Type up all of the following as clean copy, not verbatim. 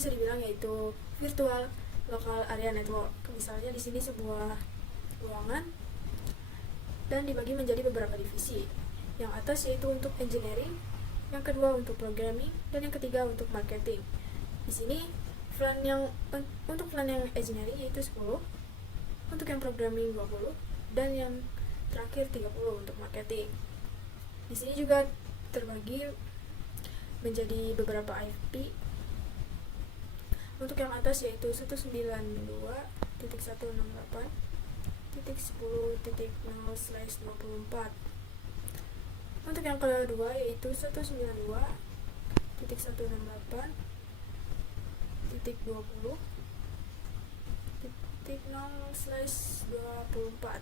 bisa dibilang yaitu virtual local area network. Misalnya di sini sebuah ruangan dan dibagi menjadi beberapa divisi. Yang atas yaitu untuk engineering, yang kedua untuk programming, dan yang ketiga untuk marketing. Di sini untuk plan yang engineering yaitu 10, untuk yang programming 20, dan yang terakhir 30 untuk marketing. Di sini juga terbagi menjadi beberapa IP. Untuk yang atas yaitu 192.168.10.0/24. Untuk yang kedua yaitu 192.168.20.0/24.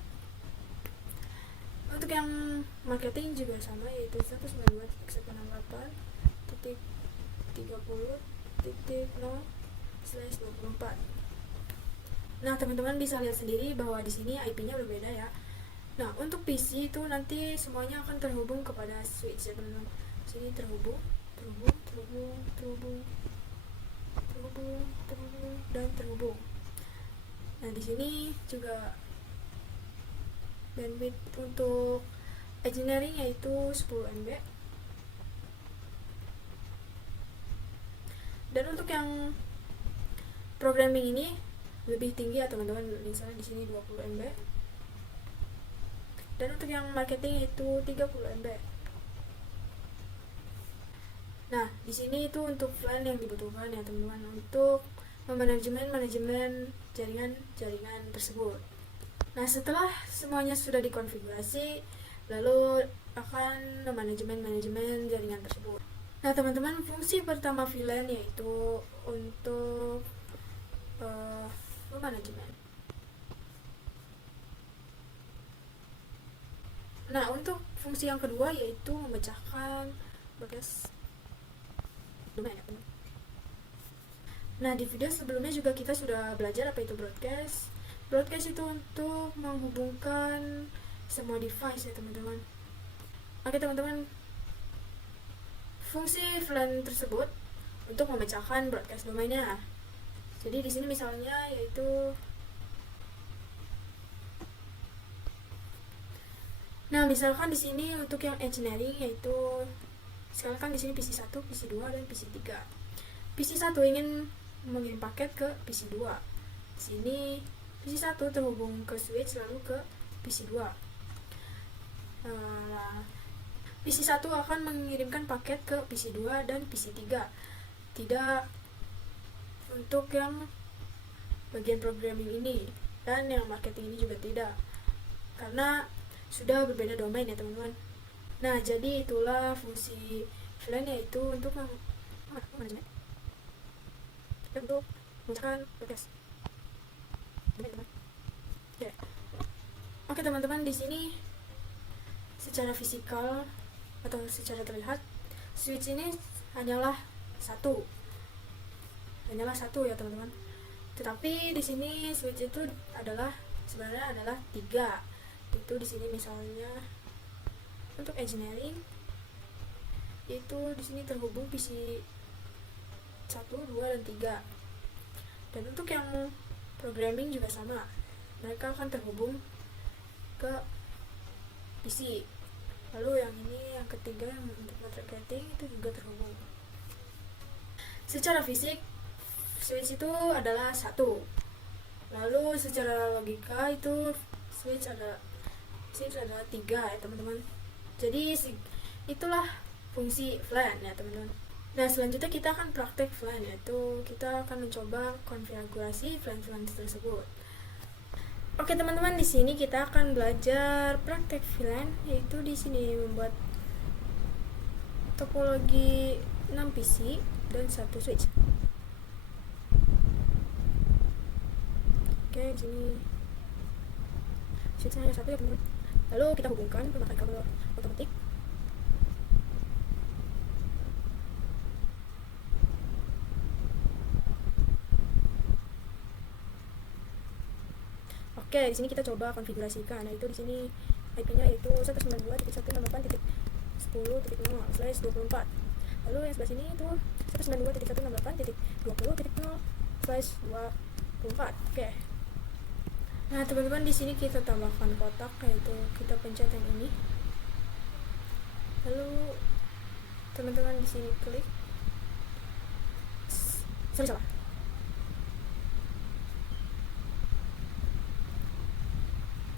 Untuk yang marketing juga sama, yaitu 192.168.30.0/24. Nah, teman-teman bisa lihat sendiri bahwa di sini IP-nya berbeda ya. Nah, untuk PC itu nanti semuanya akan terhubung kepada switch ya, teman-teman. Sini terhubung, dan terhubung. Nah, di sini juga bandwidth untuk engineering yaitu 10 MB. Dan untuk yang programming ini lebih tinggi ya, teman-teman. Misalnya di sini 20 MB. Dan untuk yang marketing itu 30 MB. Nah, di sini itu untuk plan yang dibutuhkan ya, teman-teman, untuk manajemen jaringan tersebut. Nah, setelah semuanya sudah dikonfigurasi, lalu akan manajemen jaringan tersebut. Nah, teman-teman, fungsi pertama VLAN yaitu untuk manajemen. Nah, untuk fungsi yang kedua yaitu memecahkan broadcast domain. Nah, di video sebelumnya juga kita sudah belajar apa itu broadcast. Broadcast itu untuk menghubungkan semua device ya, teman-teman. Oke, teman-teman. Fungsi VLAN tersebut untuk memecahkan broadcast domainnya. Jadi di sini misalnya yaitu, nah, misalkan di sini untuk yang engineering yaitu sekarang kan di sini PC1, PC2 dan PC3. PC1 ingin mengirim paket ke PC2. Di sini PC1 terhubung ke switch lalu ke PC2. PC1 akan mengirimkan paket ke PC2 dan PC3. Tidak untuk yang bagian programming ini, dan yang marketing ini juga tidak, karena sudah berbeda domain ya, teman-teman. Nah, jadi itulah fungsi VLAN yaitu untuk manajemen, untuk memecahkan broadcast. Ya. Oke, teman-teman, di sini secara fisikal atau secara terlihat switch ini hanyalah satu ya, teman-teman. Tetapi di sini switch itu sebenarnya adalah 3. Itu di sini misalnya untuk engineering itu di sini terhubung PC 1, 2 dan 3. Dan untuk yang programming juga sama. Mereka akan terhubung ke PC. Lalu yang ini, yang ketiga, yang untuk marketing itu juga terhubung. Secara fisik switch itu adalah 1. Lalu secara logika itu switch adalah 3 ya, teman-teman. Jadi itulah fungsi VLAN ya, teman-teman. Nah, selanjutnya kita akan praktek VLAN, yaitu kita akan mencoba konfigurasi VLAN tersebut. Oke, teman-teman, di sini kita akan belajar praktek VLAN, yaitu di sini membuat topologi 6 PC dan 1 switch. Oke, di sini switchnya hanya 1 ya, teman-teman. Lalu kita hubungkan menggunakan kabel otomatik. Oke, di sini kita coba konfigurasikan. Nah, itu di sini IP-nya yaitu 192.168.10.0/24. Lalu yang sebelah sini itu 192.168.20.0/24. Oke. Nah, teman-teman, di sini kita tambahkan kotak, yaitu kita pencet yang ini. Lalu teman-teman di sini klik. Salah.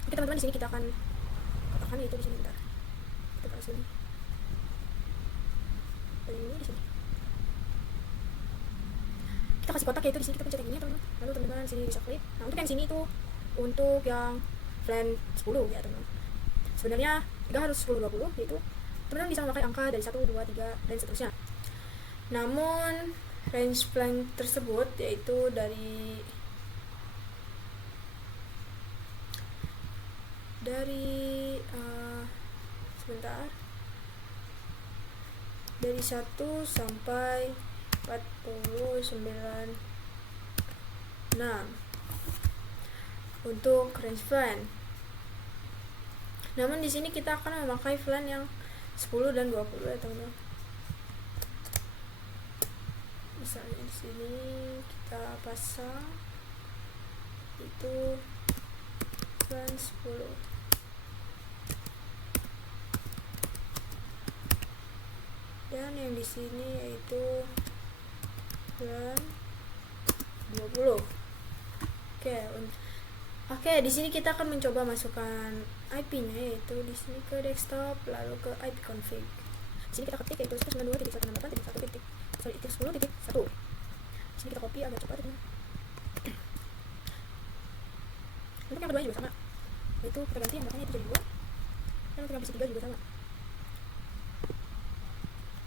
Oke, teman-teman, di sini kita akan kotakkan, yaitu di sini. Bentar. Kita taruh sini. Dan ini di sini. Kita kasih kotak, yaitu di sini kita pencet yang ini, teman-teman. Lalu teman-teman sini bisa klik. Nah, untuk yang sini itu untuk yang plan 10 ya, teman-teman. Sebenarnya nggak harus 10-20, yaitu teman-teman bisa memakai angka dari 1, 2, 3 dan seterusnya. Namun range plan tersebut yaitu dari dari 1 sampai 49. Nah, untuk range plan. Namun di sini kita akan memakai plan yang 10 dan 20 ya, teman-teman. Misalnya di sini kita pasang itu plan 10. Dan yang di sini yaitu plan 20. Oke, di sini kita akan mencoba masukkan IP-nya, yaitu di sini ke desktop, lalu ke IP config. Di sini kita ketik yaitu 192.168.10.1. Di sini kita copy agak cepat ini. Untuk yang keduanya juga sama, yaitu kita ganti yang belakangnya itu jadi 2, dan untuk yang PC 3 juga sama,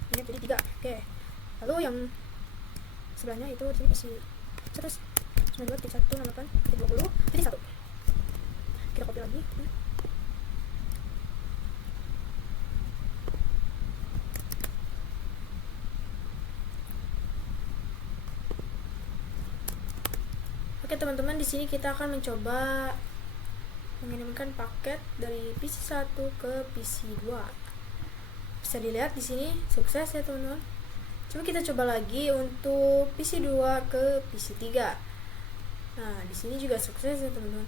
ini jadi 3. Oke, lalu yang sebelahnya itu di sini PC 192.168.20.1. Kita copy lagi. Oke, teman-teman, di sini kita akan mencoba mengirimkan paket dari PC 1 ke PC 2. Bisa dilihat di sini sukses ya, teman-teman. Coba kita coba lagi untuk PC 2 ke PC 3. Nah, di sini juga sukses ya, teman-teman.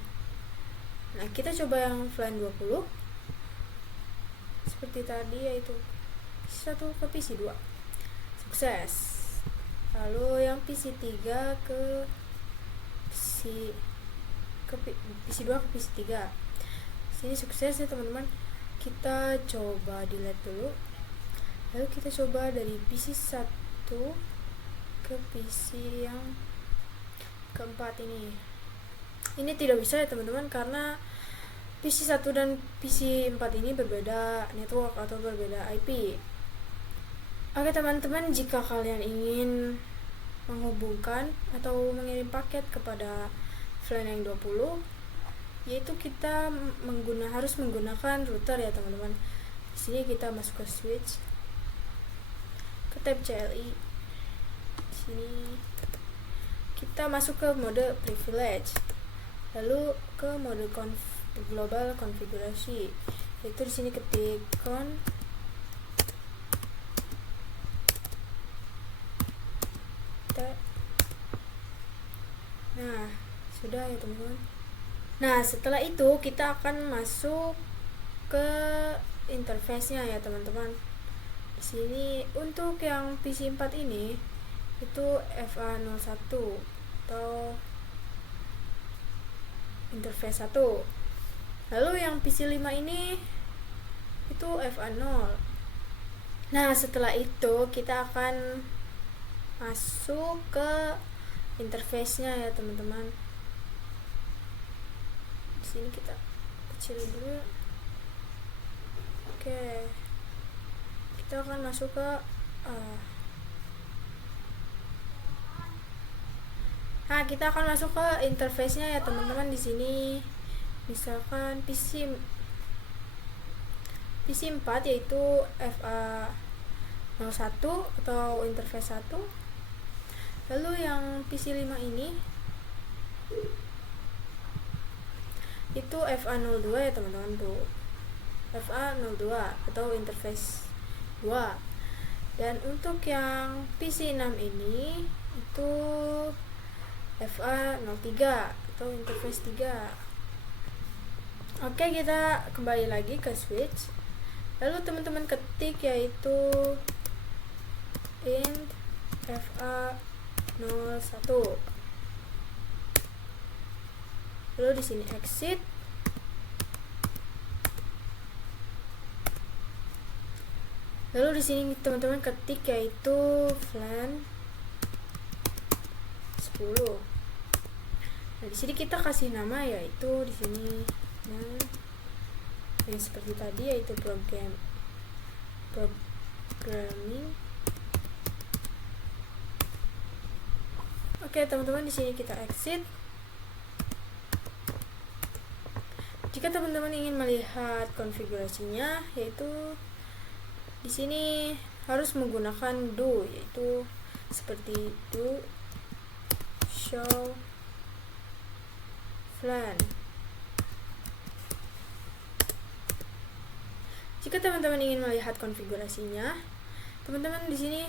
Nah, kita coba yang plan 20 seperti tadi, yaitu PC 1 ke PC 2 sukses. Lalu yang PC 3 ke PC 2 ke PC 3, sini sukses ya, teman-teman. Kita coba delete dulu, lalu kita coba dari PC 1 ke PC yang keempat ini tidak bisa ya, teman-teman, karena PC 1 dan PC 4 ini berbeda network atau berbeda IP. Oke, teman-teman, jika kalian ingin menghubungkan atau mengirim paket kepada VLAN yang 20, yaitu kita harus menggunakan router ya, teman-teman. Di sini kita masuk ke switch, ke tab CLI. Di sini kita masuk ke mode privilege, lalu ke mode global konfigurasi, yaitu di sini ketik Nah, sudah ya, teman-teman. Nah, setelah itu kita akan masuk ke interface-nya ya, teman-teman. Di sini untuk yang PC 4 ini itu FA01 atau interface 1. Lalu yang PC 5 ini itu FA0. Nah, setelah itu kita akan masuk ke interface-nya ya, teman-teman. Di sini kita kecilin dulu. Oke. Kita akan masuk ke kita akan masuk ke interface-nya ya, teman-teman. Di sini misalkan PC 4 yaitu FA01 atau interface 1. Lalu yang PC 5 ini itu FA02 ya, teman-teman, tuh. FA02 atau interface 2. Dan untuk yang PC6 ini itu FA03 atau interface 3. Oke, kita kembali lagi ke switch. Lalu teman-teman ketik yaitu int FA01. Lalu di sini exit. Lalu di sini teman-teman ketik yaitu flan 10. Nah, di sini kita kasih nama yaitu di sini yang seperti tadi yaitu programming. Oke, teman-teman, di sini kita exit. Jika teman-teman ingin melihat konfigurasinya, yaitu di sini harus menggunakan do, yaitu seperti do show flan. Jika teman-teman ingin melihat konfigurasinya, teman-teman di sini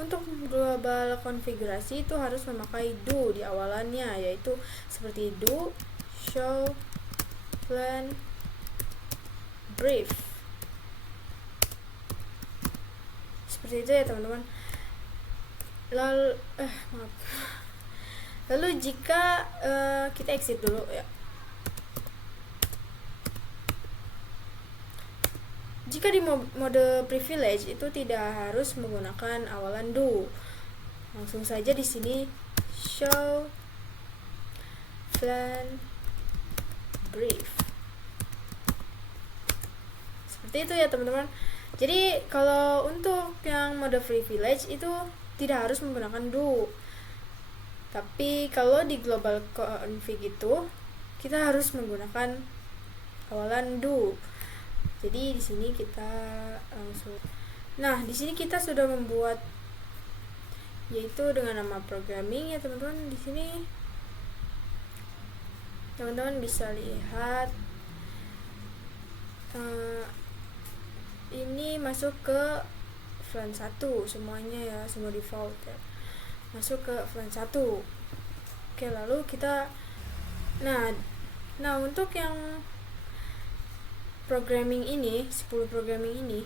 untuk global konfigurasi itu harus memakai do di awalannya, yaitu seperti do show flan brief. Seperti itu ya teman-teman. Lalu jika kita exit dulu ya. Jika di mode privilege itu tidak harus menggunakan awalan do. Langsung saja di sini show flan brief. Seperti itu ya teman-teman. Jadi kalau untuk yang mode privilege itu tidak harus menggunakan do. Tapi kalau di global config itu kita harus menggunakan awalan do. Jadi di sini kita langsung. Nah, di sini kita sudah membuat yaitu dengan nama programming ya teman-teman. Di sini teman-teman bisa lihat ini masuk ke flan 1 semuanya ya, semua default ya. Masuk ke flan 1. Oke, lalu kita nah untuk yang programming ini, 10 programming ini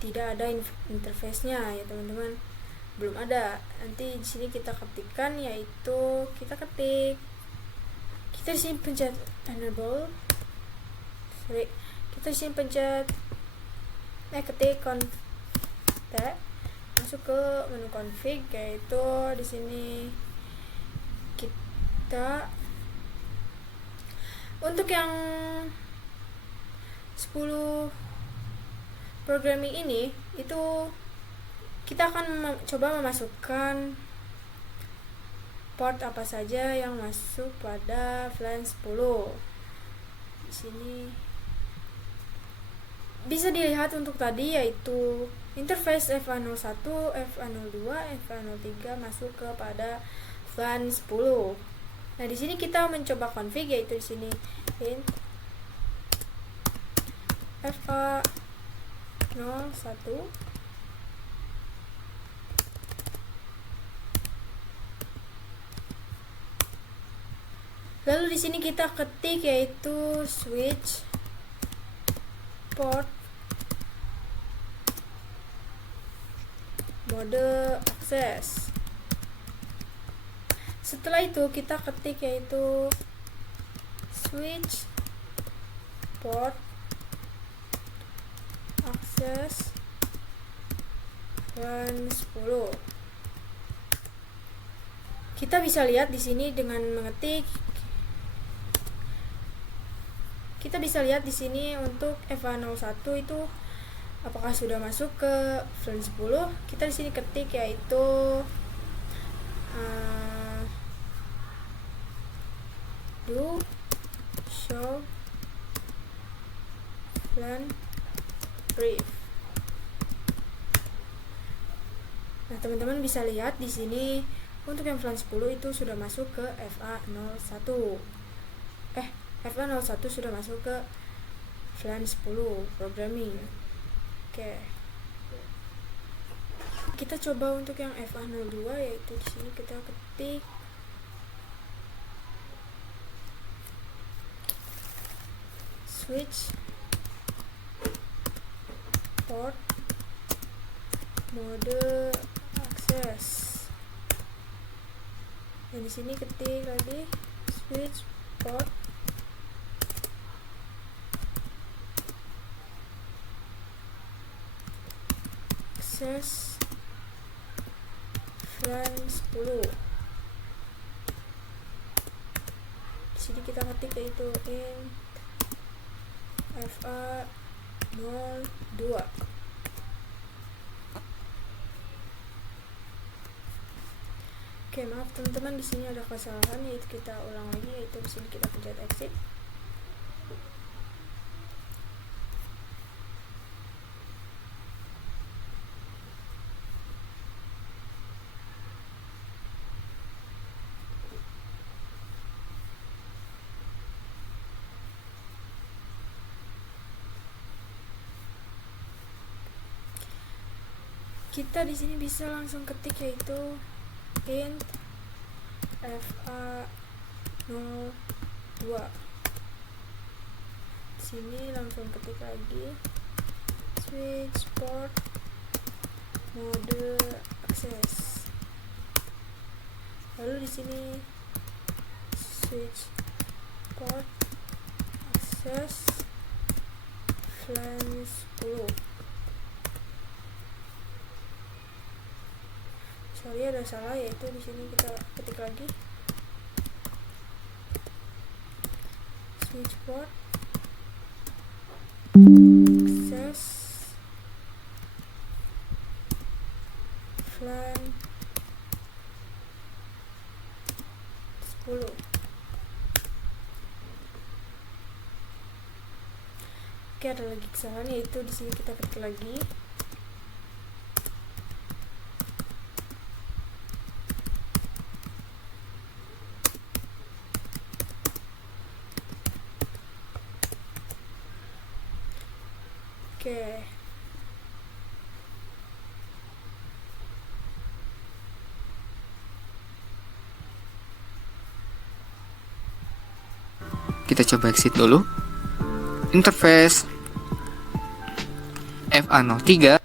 tidak ada interface-nya ya teman-teman. Belum ada. Nanti di sini kita ketikkan yaitu kita ketik. Kita di sini pencet enable. Kita di sini pencet ketik config. Masuk ke menu config yaitu di sini kita untuk yang 10 programming ini itu kita akan coba memasukkan port apa saja yang masuk pada flan 10. Di sini bisa dilihat untuk tadi yaitu interface FA01, FA02, FA03 masuk kepada flan 10. Nah, di sini kita mencoba config yaitu di sini int FA01 lalu di sini kita ketik yaitu switch port mode akses. Setelah itu kita ketik yaitu switch port akses flan 10. Kita bisa lihat di sini dengan mengetik. Kita bisa lihat di sini untuk FA01 itu apakah sudah masuk ke flan 10. Kita di sini ketik yaitu do show flan brief. Nah, teman-teman bisa lihat di sini untuk yang flan 10 itu sudah masuk ke FA01. FA01 sudah masuk ke flan 10 programming. Oke. Kita coba untuk yang FA02, yaitu di sini kita ketik switch port mode akses, dan di sini ketik lagi switch port akses LAN 10. Di sini kita ketik yaitu int FA02. Oke, maaf teman-teman, di sini ada kesalahan, yaitu kita ulang lagi, yaitu di sini kita pencet exit. Kita di sini bisa langsung ketik yaitu int FA02. Di sini langsung ketik lagi switch port mode akses. Lalu di sini switch port akses LAN 10. Sorry, ada salah, yaitu di sini kita ketik lagi switch port akses LAN 10. Oke, ada lagi kesalahan, yaitu di sini kita ketik lagi Kita coba exit dulu. Interface FA03.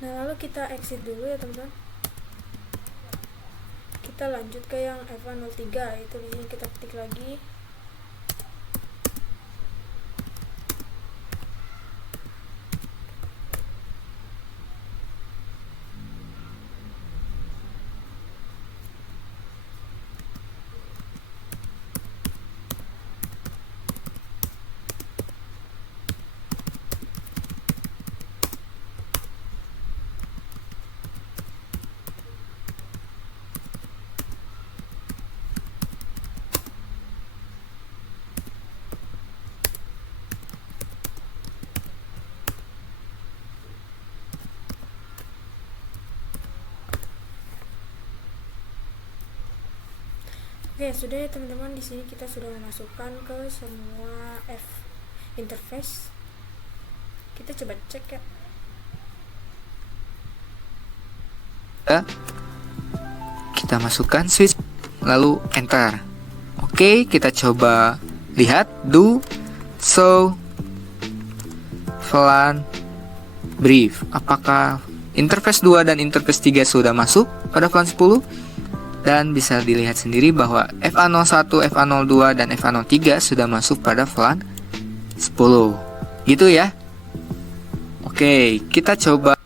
Nah, lalu kita exit dulu ya teman-teman. Kita lanjut ke yang FA03, itu di sini kita ketik lagi Oke, sudah ya teman-teman, di sini kita sudah memasukkan ke semua interface. Kita coba cek ya. Kita masukkan switch lalu enter. Oke, kita coba lihat do show VLAN brief. Apakah interface 2 dan interface 3 sudah masuk pada VLAN 10? Dan bisa dilihat sendiri bahwa FA01, FA02, dan FA03 sudah masuk pada VLAN 10. Gitu ya. Oke, kita coba.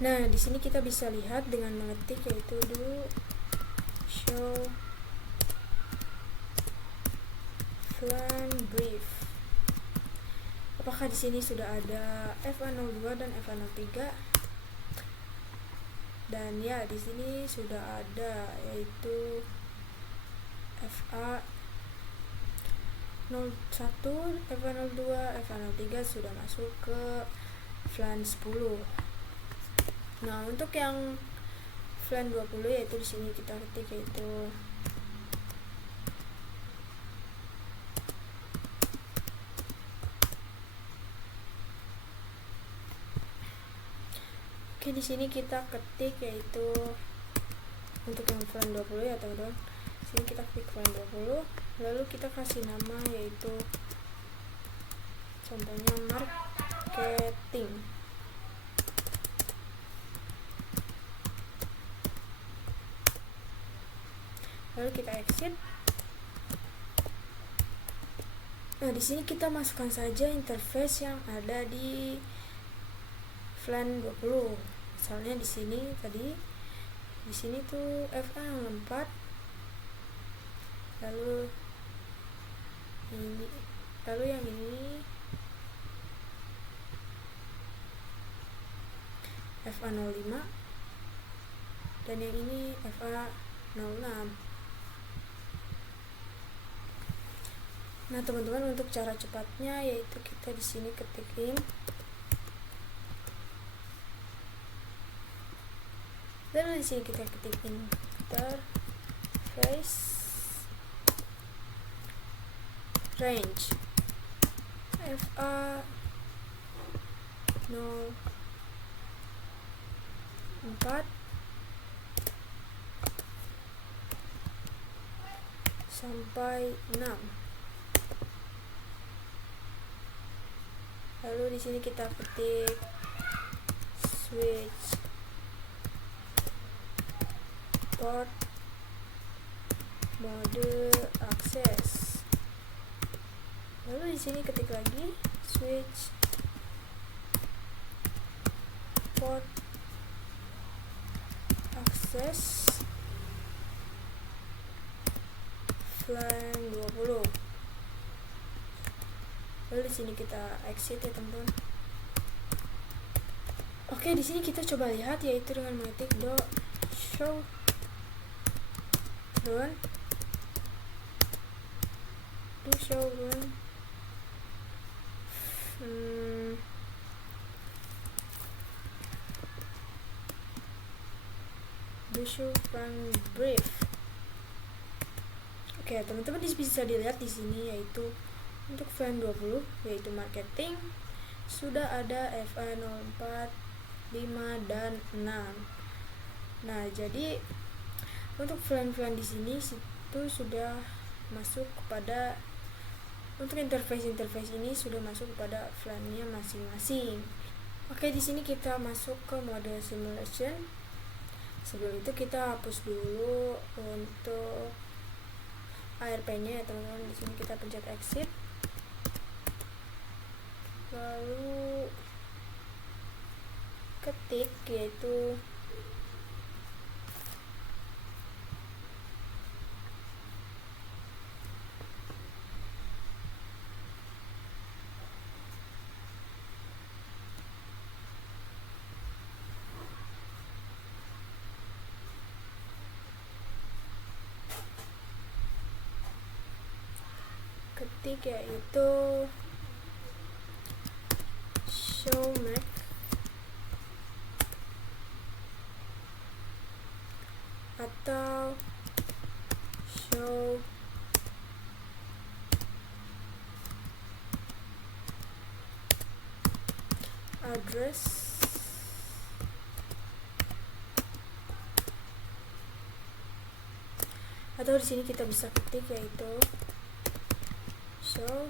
Nah, di sini kita bisa lihat dengan mengetik yaitu do show VLAN brief. Apakah di sini sudah ada FA02 dan FA03? Dan ya, di sini sudah ada yaitu FA01, FA02, FA03 sudah masuk ke VLAN 10. Nah, untuk yang flan 20 yaitu di sini kita ketik yaitu Oke, di sini kita ketik yaitu untuk yang flan 20 ya teman-teman. Sini kita klik flan 20, lalu kita kasih nama yaitu contohnya marketing. Lalu kita exit. Nah, di sini kita masukkan saja interface yang ada di flan 20. Misalnya di sini tadi, di sini tuh FA04, lalu ini, lalu yang ini FA05, dan yang ini FA06. Nah, teman-teman, untuk cara cepatnya yaitu kita di sini ketikin, lalu di sini kita ketikin interface range FA04 sampai 6. Lalu di sini kita ketik switch port mode akses. Lalu di sini ketik lagi switch port akses flan 20. Lalu di sini kita exit ya teman-teman. Oke, di sini kita coba lihat yaitu dengan mengetik show run brief. Oke, teman-teman bisa dilihat di sini yaitu untuk flan 20 yaitu marketing sudah ada FA04, 5 dan 6. Nah, jadi untuk flan-flan di sini itu sudah masuk kepada, untuk interface ini sudah masuk kepada flannya masing-masing. Oke, di sini kita masuk ke mode simulation. Sebelum itu kita hapus dulu untuk ARP-nya ya teman-teman. Di sini kita pencet exit. Lalu ketik yaitu show map atau show address atau di sini kita bisa ketik yaitu show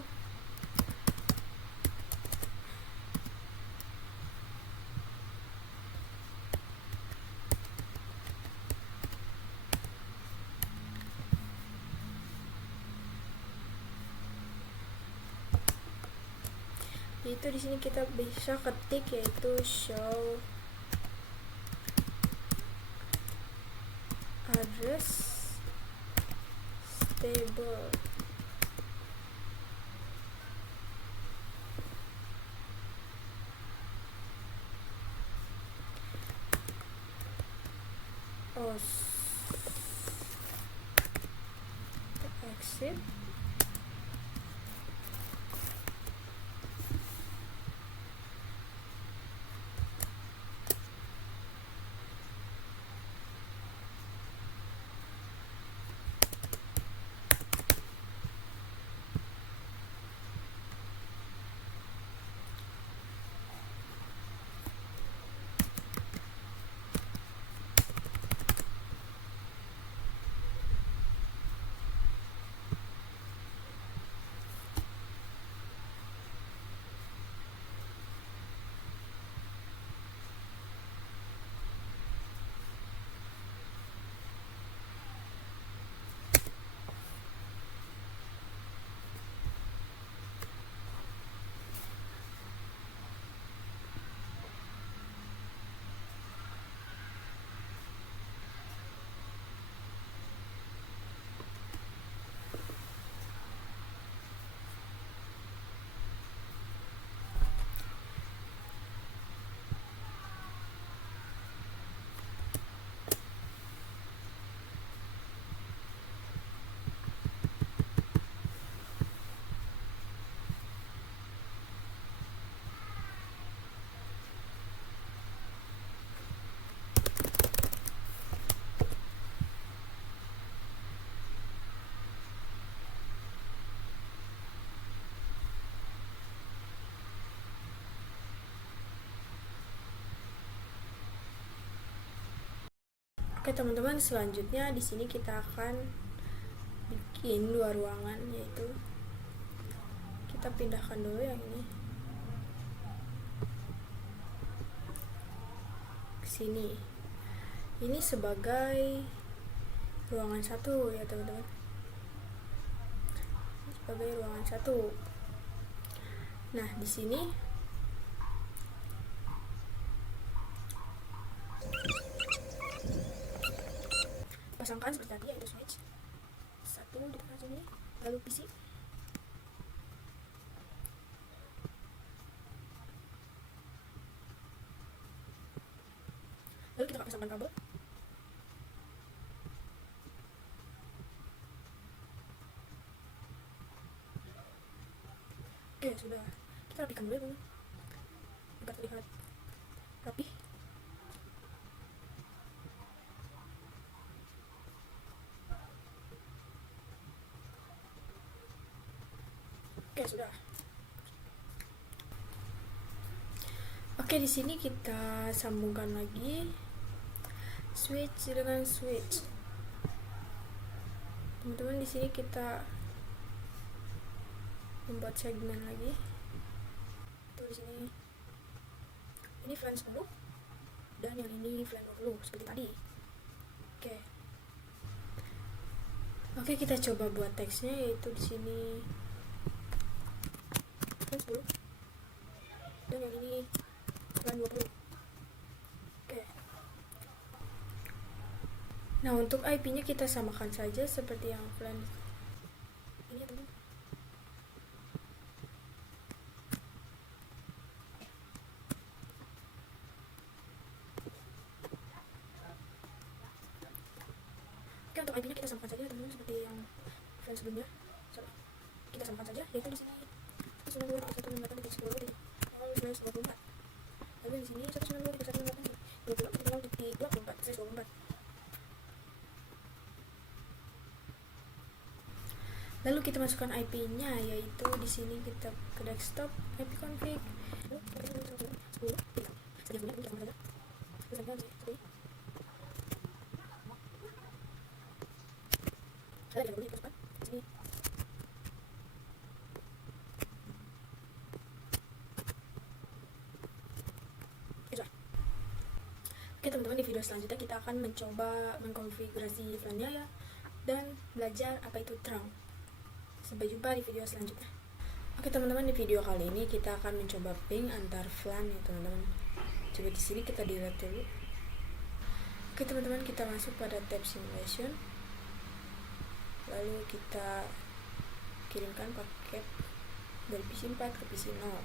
itu. Di sini kita bisa ketik yaitu show address stable. Exit. Oke teman-teman, selanjutnya di sini kita akan bikin 2 ruangan, yaitu kita pindahkan dulu yang ini ke sini. Ini sebagai ruangan 1 ya teman-teman. Sebagai ruangan 1. Nah, di sini pasangkan seperti tadi, yaitu switch 1 di tengah sini, lalu PC. Lalu kita pasangkan kabel. Oke, sudah. Kita rapikan dulu ya, agar terlihat rapi. Oke, sudah. Oke, di sini kita sambungkan lagi switch dengan switch. Teman-teman, di sini kita membuat segmen lagi. Tuh di sini. Ini flange 10 dan yang ini flange 20 seperti tadi. Oke. Oke, kita coba buat teksnya, yaitu di sini flange 10 dan yang ini flange 20. Oke. Nah, untuk IP-nya kita samakan saja seperti yang flange ini ya teman. Oke, untuk IP-nya kita samakan saja teman-teman seperti yang flange sebelumnya. Kita samakan saja, yaitu di sini 192.168.10.0/24. Lalu di sini 192.168.24/24. Lalu kita masukkan IP-nya, yaitu di sini kita ke desktop, IP config. Oke teman-teman, di video selanjutnya kita akan mencoba mengkonfigurasi FLAN-nya ya, dan belajar apa itu trunk. Sampai jumpa di video selanjutnya. Oke teman-teman, di video kali ini kita akan mencoba ping antar FLAN ya teman-teman. Coba di sini kita delete dulu. Oke teman-teman, kita masuk pada tab simulation. Lalu kita kirimkan paket dari PC 4 ke PC 0.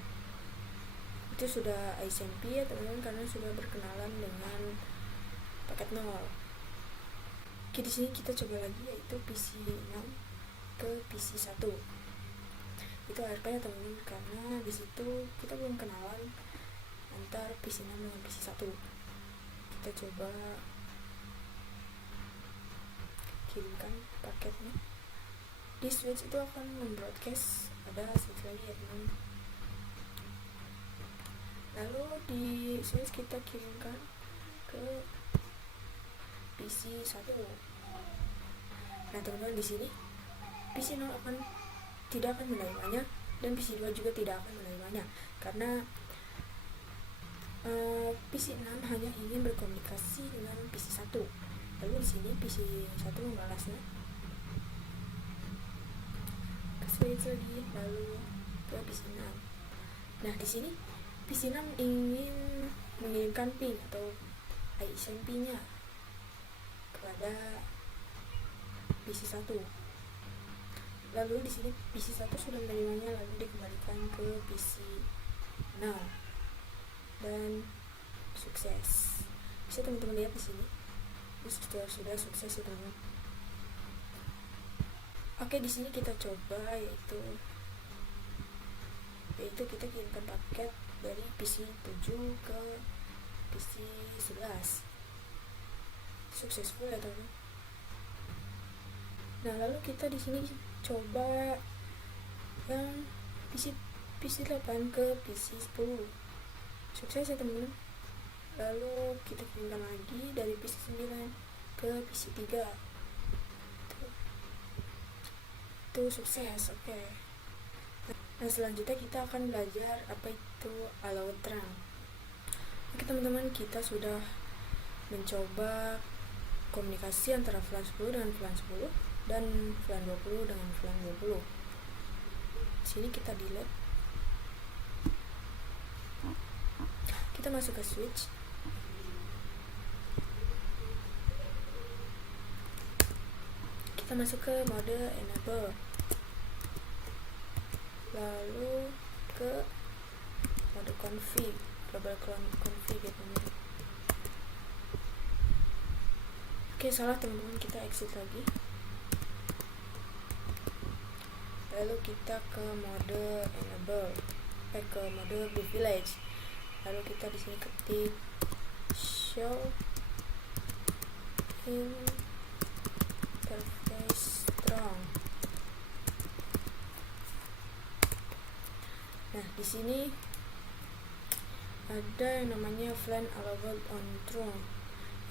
Itu sudah ISMP ya teman-teman, karena sudah berkenalan dengan paket 0. Oke, di sini kita coba lagi, yaitu PC 6 ke PC 1. Itu ARP ya teman-teman, karena di situ kita belum kenalan antar PC 6 dengan PC 1. Kita coba kirimkan paketnya. Di switch itu akan membroadcast, ada switch lagi ya teman-teman. Lalu di switch kita kirimkan ke PC 1. Nah teman-teman, di sini PC 0 tidak akan menerimanya, dan PC 2 juga tidak akan menerimanya, karena PC 6 hanya ingin berkomunikasi dengan PC 1. Lalu di sini PC 1 membalasnya ke switch lagi, lalu ke PC 6. Nah di sini PC 6 ingin mengirimkan ping atau ISMP-nya kepada PC 1. Lalu di sini PC 1 sudah menerimanya, lalu dikembalikan ke PC 0 dan sukses. Bisa teman-teman lihat di sini. Sudah sukses ya teman-teman. Oke, di sini kita coba, yaitu kita kirimkan paket dari PC 7 ke PC 11. Successful ya teman-teman. Nah, lalu kita di sini coba yang PC 8 ke PC 10. Sukses ya teman-teman. Lalu kita kirimkan lagi dari PC 9 ke PC3. Itu sukses. Oke. Nah, selanjutnya kita akan belajar apa itu allowed trunk. Oke teman-teman, kita sudah mencoba komunikasi antara VLAN 10 dengan VLAN 10 dan VLAN 20 dengan VLAN 20. Sini kita delete. Kita masuk ke switch. Kita masuk ke mode enable, lalu ke mode config, global config ya teman-teman. Oke, salah teman-teman, kita exit lagi, lalu kita ke mode enable, ke mode privilege, lalu kita di sini ketik show interface strong. Nah, di sini ada yang namanya VLAN allowed on trunk.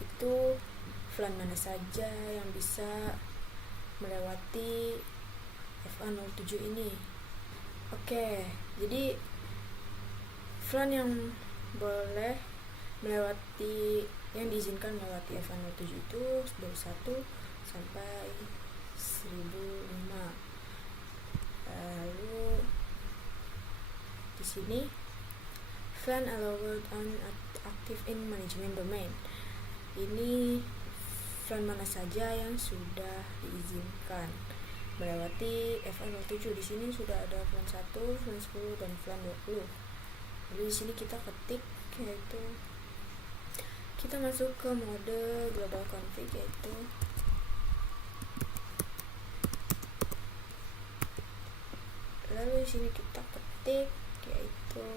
Itu VLAN mana saja yang bisa melewati FA07 ini. Oke, jadi VLAN yang boleh melewati, yang diizinkan melewati FA07 itu dari 1 sampai 1005. Lalu di sini VLAN allowed on active in management domain. Ini VLAN mana saja yang sudah diizinkan melewati FA07. Di sini sudah ada VLAN 1, VLAN 10 dan VLAN 20. Lalu di sini kita ketik, yaitu kita masuk ke mode global config, yaitu lalu di sini kita ketik, yaitu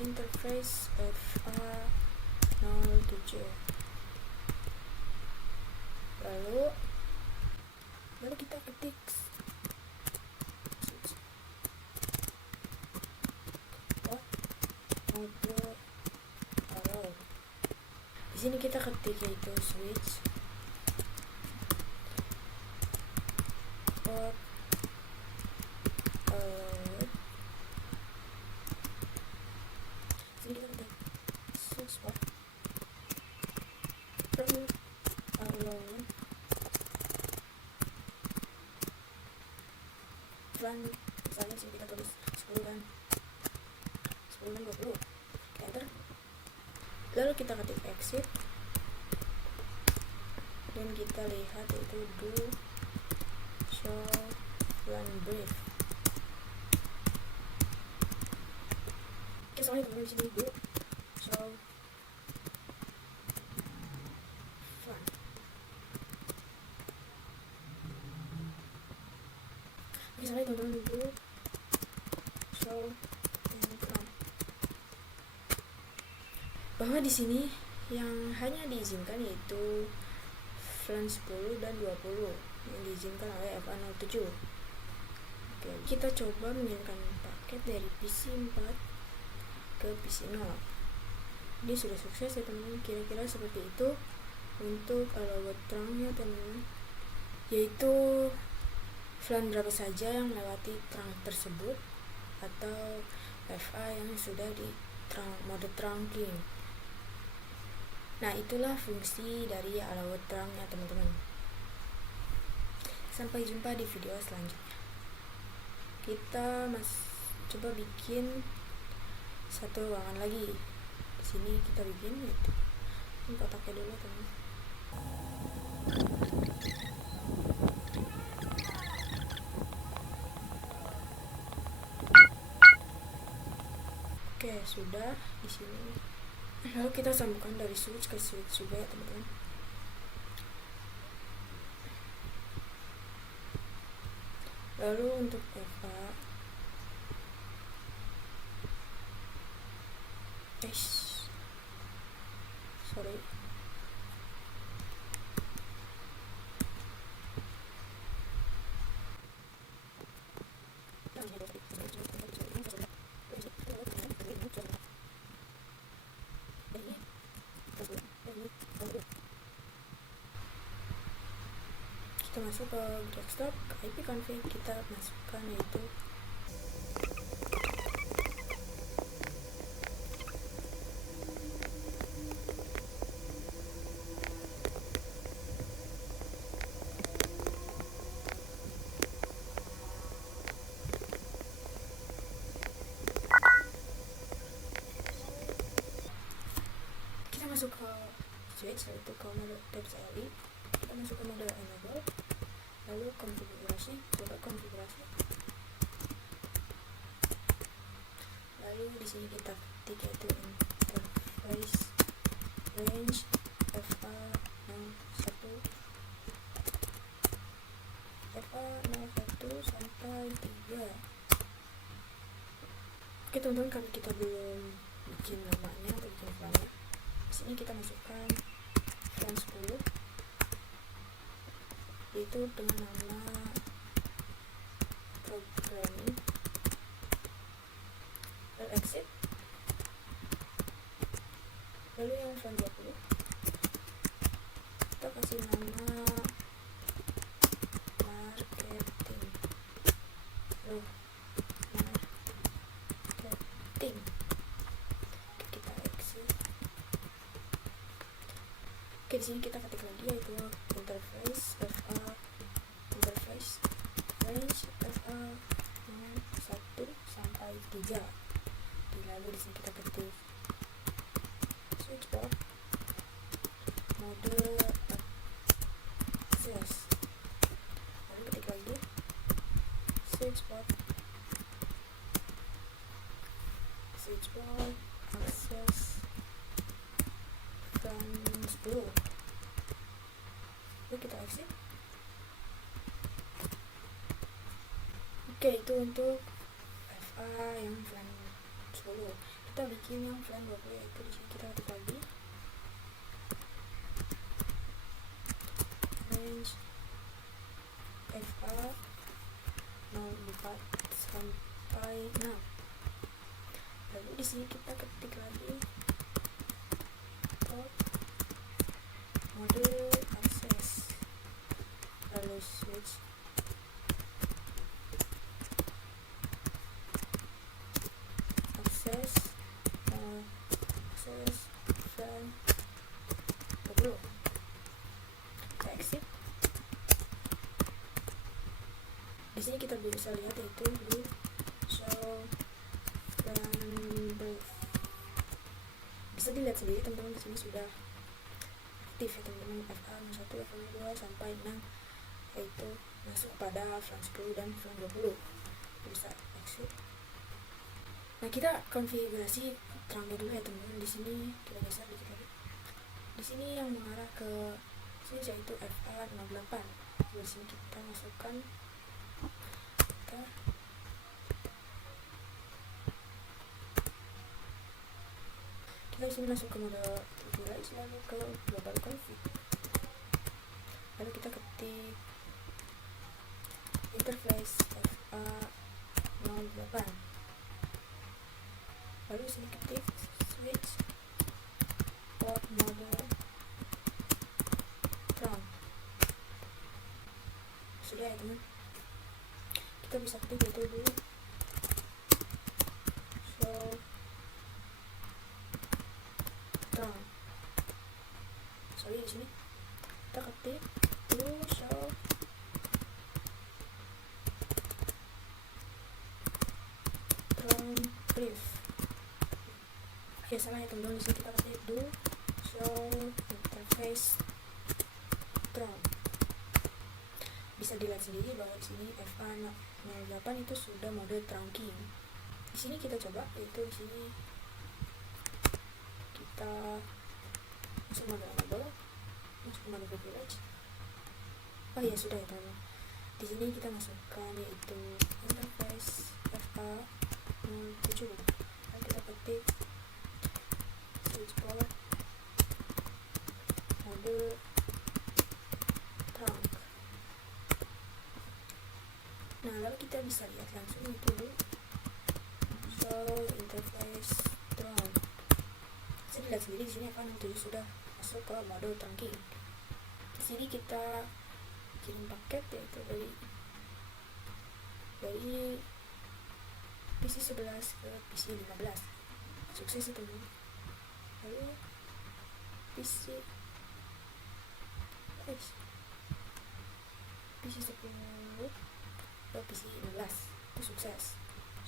interface FA07. Lalu kita ketik mode allow. Di sini kita ketik yaitu switch port allowed. Di sini kita ketik switch port allowed VLAN, misalnya sini kita tulis 10 dan 20. Enter. Lalu kita ketik exit dan kita lihat itu do show VLAN brief. Oke, soalnya di sini do show VLAN. Misalnya teman-teman do show VLAN, bahwa di sini yang hanya diizinkan yaitu VLAN 10 dan 20 yang diizinkan oleh FA07. Oke, kita coba mengirimkan paket dari PC4 ke PC0. Ini sudah sukses ya teman-teman. Kira-kira seperti itu untuk allowed trunk-nya teman-teman, yaitu VLAN berapa saja yang melewati trunk tersebut atau FA yang sudah di mode trunking. Nah, itulah fungsi dari allowed trunk-nya teman-teman. Sampai jumpa di video selanjutnya. Kita coba bikin satu ruangan lagi. Di sini kita bikin itu. Ini kotaknya dulu teman. Oke, sudah di sini. Lalu kita sambungkan dari switch ke switch juga ya teman-teman. Lalu untuk FA sorry, Kita masuk ke desktop, ke IP config, kita masukkan yaitu masuk ke switch, yaitu ke mode TCLI. Kita masuk ke mode enable, lalu konfigurasi, coba konfigurasi, lalu di sini kita ketik yaitu interface range FA01 sampai 3. Oke teman-teman, karena kita belum bikin namanya atau bikin filenya, di sini kita masukkan file 10 yaitu dengan nama programming, lalu exit, lalu yang file 20 kita kasih nama marketing, lalu marketing. Kita exit. Oke, di sini kita ketik lagi yaitu interface range FA01 sampai 3. Lalu di sini kita ketik switchboard mode access. Lalu ketik lagi switchboard access from 10. Lalu kita exit. Oke, itu untuk FA yang plan 10. Kita bikin yang plan 20 yaitu di sini kita ketik lagi range FA 04 sampai 6. Lalu di sini kita ketik lagi mode access, lalu switch access fan 20. Kita exit. Di sini kita bisa lihat yaitu di show brief. Bisa dilihat sendiri teman-teman, di sini sudah aktif ya teman-teman, FA01, FA02 sampai 6 yaitu masuk pada frame 10 dan frame 20. Bisa exit. Nah, kita konfigurasi terangnya dulu ya teman-teman. Di sini kita geser dikit lagi. Di sini yang mengarah ke switch yaitu FA08. Di sini kita masukkan kita di sini masuk ke mode visualize, lalu ke global config, lalu kita ketik interface FA08, lalu sini ketik switch port mode trunk. Sudah ya teman, kita bisa ketik itu dulu show trunk. Sorry, di sini kita ketik dulu show trunk brief. Ya salah ya teman-teman, di sini kita ketik dulu show interface trunk. Bisa dilihat sendiri bahwa di sini FA08 itu sudah mode trunking. Di sini kita coba yaitu di sini kita masuk mode enable, masuk mode privilege. Oh iya, sudah ya teman-teman. Di sini kita masukkan yaitu interface FA07. Lalu kita ketik switchboard mode trunk. Nah, lalu kita bisa lihat langsung itu show interface trunk. Bisa dilihat sendiri di sini FA07 sudah masuk ke mode trunking. Di sini kita kirim paket, yaitu dari PC 11 ke PC 15. Sukses itu. Lalu PC 10 ke PC 16 itu sukses.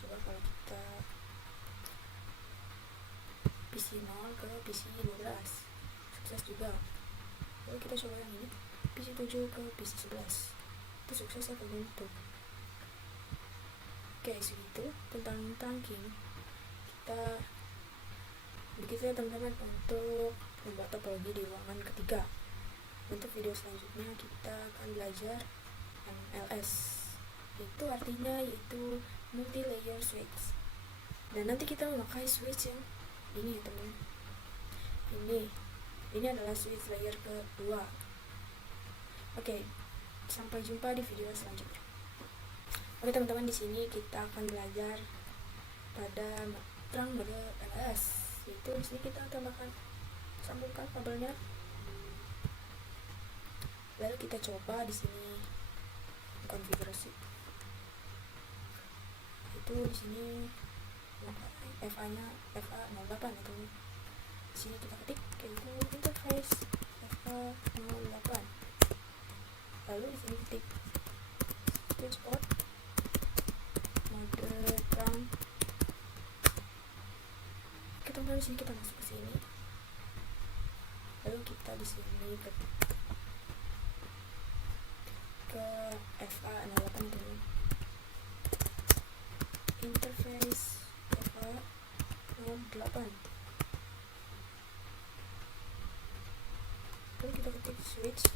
Coba kalau kita PC 0 ke PC 12 sukses juga. Lalu kita coba yang ini, PC 7 ke PC 11 itu sukses atau belum tuh. Oke, segitu tentang trunking. Kita begitu ya teman-teman untuk membuat topologi di ruangan ketiga. Untuk video selanjutnya kita akan belajar MLS, itu artinya yaitu multi layer switch, dan nanti kita memakai switch yang ini ya teman. Ini adalah switch layer kedua. Oke, sampai jumpa di video selanjutnya. Oke teman-teman, di sini kita akan belajar pada terang mode LS, yaitu di sini kita sambungkan kabelnya. Lalu kita coba di sini konfigurasi. Itu di sini FA-nya FA08 itu. Di sini kita ketik yaitu interface FA08. Lalu di sini ketik switch port mode terang. Oke teman-teman, di sini kita masuk ke sini. Lalu kita di sini ketik ke FA08 itu, interface FA08. Lalu kita ketik switch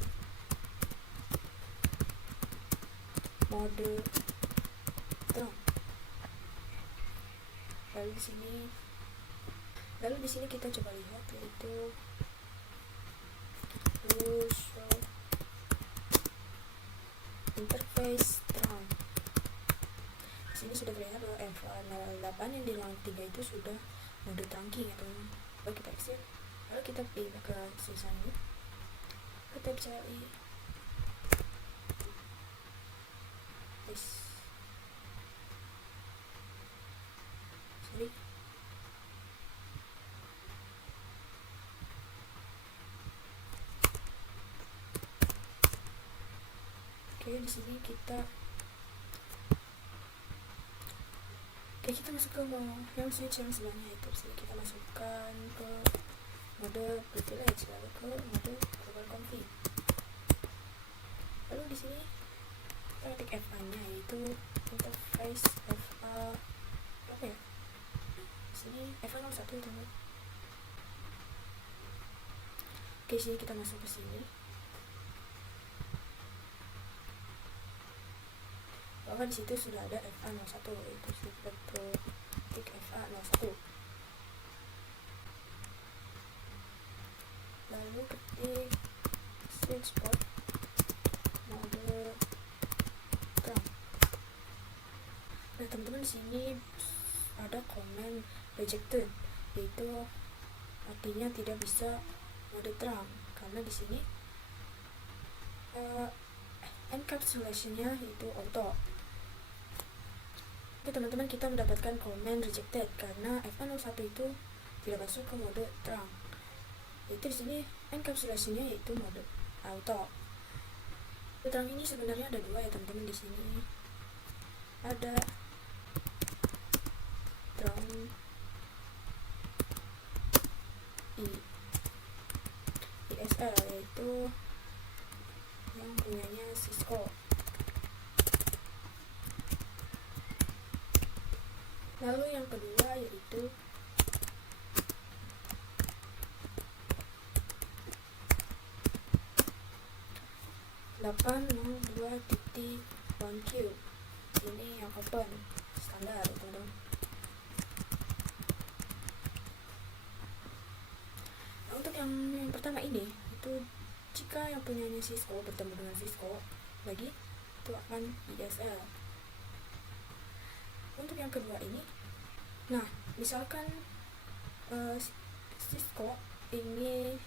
mode terang. Lalu di sini kita coba lihat yaitu show interface terang. Di sini sudah terlihat bahwa FA08 yang di ruang 3 itu sudah mode trunking atau kita exit. Lalu kita pindah ke sisanya, kita cari Oke, di sini kita masuk ke yang switch yang sebelahnya, itu di sini kita masukkan ke mode privilege, lalu ke mode global config. Lalu di sini kita ketik FA-nya yaitu interface FA apa ya? Di sini FA01 teman. Oke, sini kita masuk ke sini. Bahwa di situ sudah ada FA01, itu kita ketik FA01. Lalu ketik switch port mode terang. Nah teman-teman, di sini ada komen rejected, yaitu artinya tidak bisa mode terang karena di sini encapsulation-nya itu auto. Oke teman-teman, kita mendapatkan komen rejected karena FA01 itu tidak masuk ke mode terang. Itu di sini encapsulation-nya yaitu mode auto. Mode terang ini sebenarnya ada dua ya teman-teman. Di sini ada terang ISL, yaitu yang punyanya Cisco. Lalu yang kedua yaitu .1Q. Ini yang open standar teman-teman. Nah, untuk yang pertama ini itu jika yang punyanya Cisco bertemu dengan Cisco lagi itu akan ISL. Untuk yang kedua ini, nah misalkan Cisco ini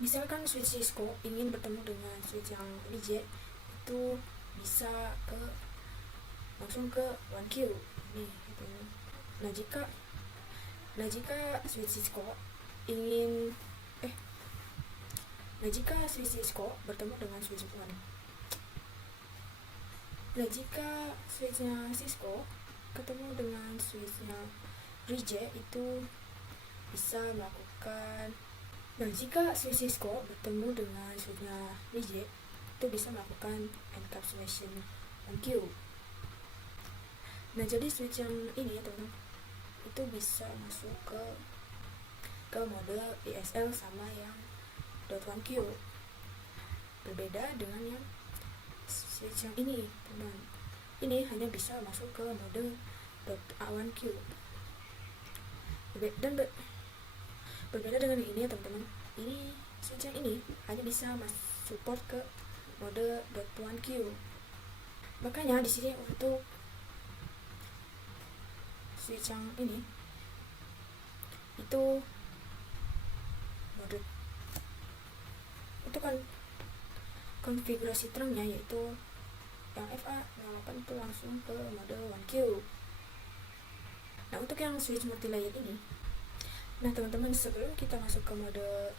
Misalkan switch Cisco ingin bertemu dengan switch yang DJ, itu bisa langsung ke 1Q nih gitu. Nah jika switch Cisco ingin jika switch Cisco bertemu dengan switch 1, jika switchnya Cisco ketemu dengan switchnya reject, itu bisa melakukan. Jika switch Cisco bertemu dengan switchnya reject, itu bisa melakukan encapsulation 1Q. Jadi switch yang ini ya teman, itu bisa masuk ke mode ESL sama yang .1Q. Berbeda dengan yang switch yang ini teman, ini hanya bisa masuk ke mode .1Q. Berbeda dengan yang ini ya teman-teman, ini switch yang ini hanya bisa support ke mode .1Q. Makanya di sini untuk switch yang ini itu mode itu kan konfigurasi terangnya, yaitu yang FA08 itu langsung ke mode 1Q. Nah untuk yang switch multi-layer ini, nah teman-teman, sebelum kita masuk ke mode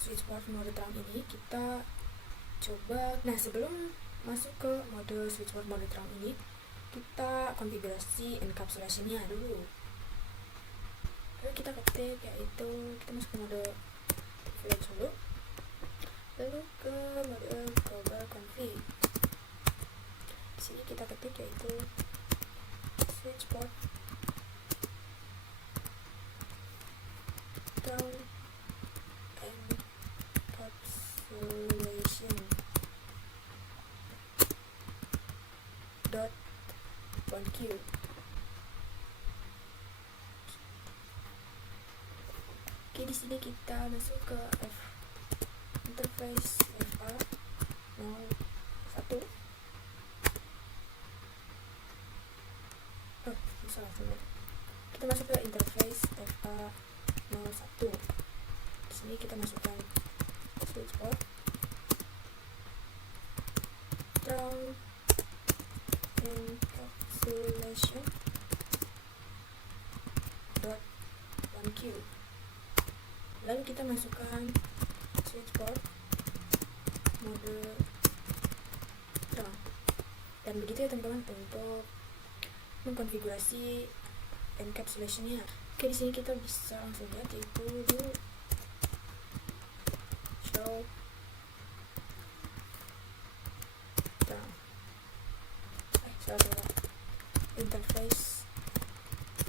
switch port mode terang ini, kita coba, sebelum masuk ke mode switch port mode terang ini, kita konfigurasi encapsulation-nya dulu. Lalu kita ketik, yaitu kita masuk ke mode privilege dulu, lalu ke mode global config. Di sini kita ketik yaitu switch port terang encapsulation .1Q. Oke, di sini kita masuk ke interface FA01. Kita masuk ke interface FA01. Di sini kita masukkan switch port terang encapsulation .1Q. Lalu kita masukkan switch port mode terang. Dan begitu ya teman-teman untuk mengkonfigurasi encapsulation-nya. Oke, di sini kita bisa langsung lihat, yaitu show terang. Interface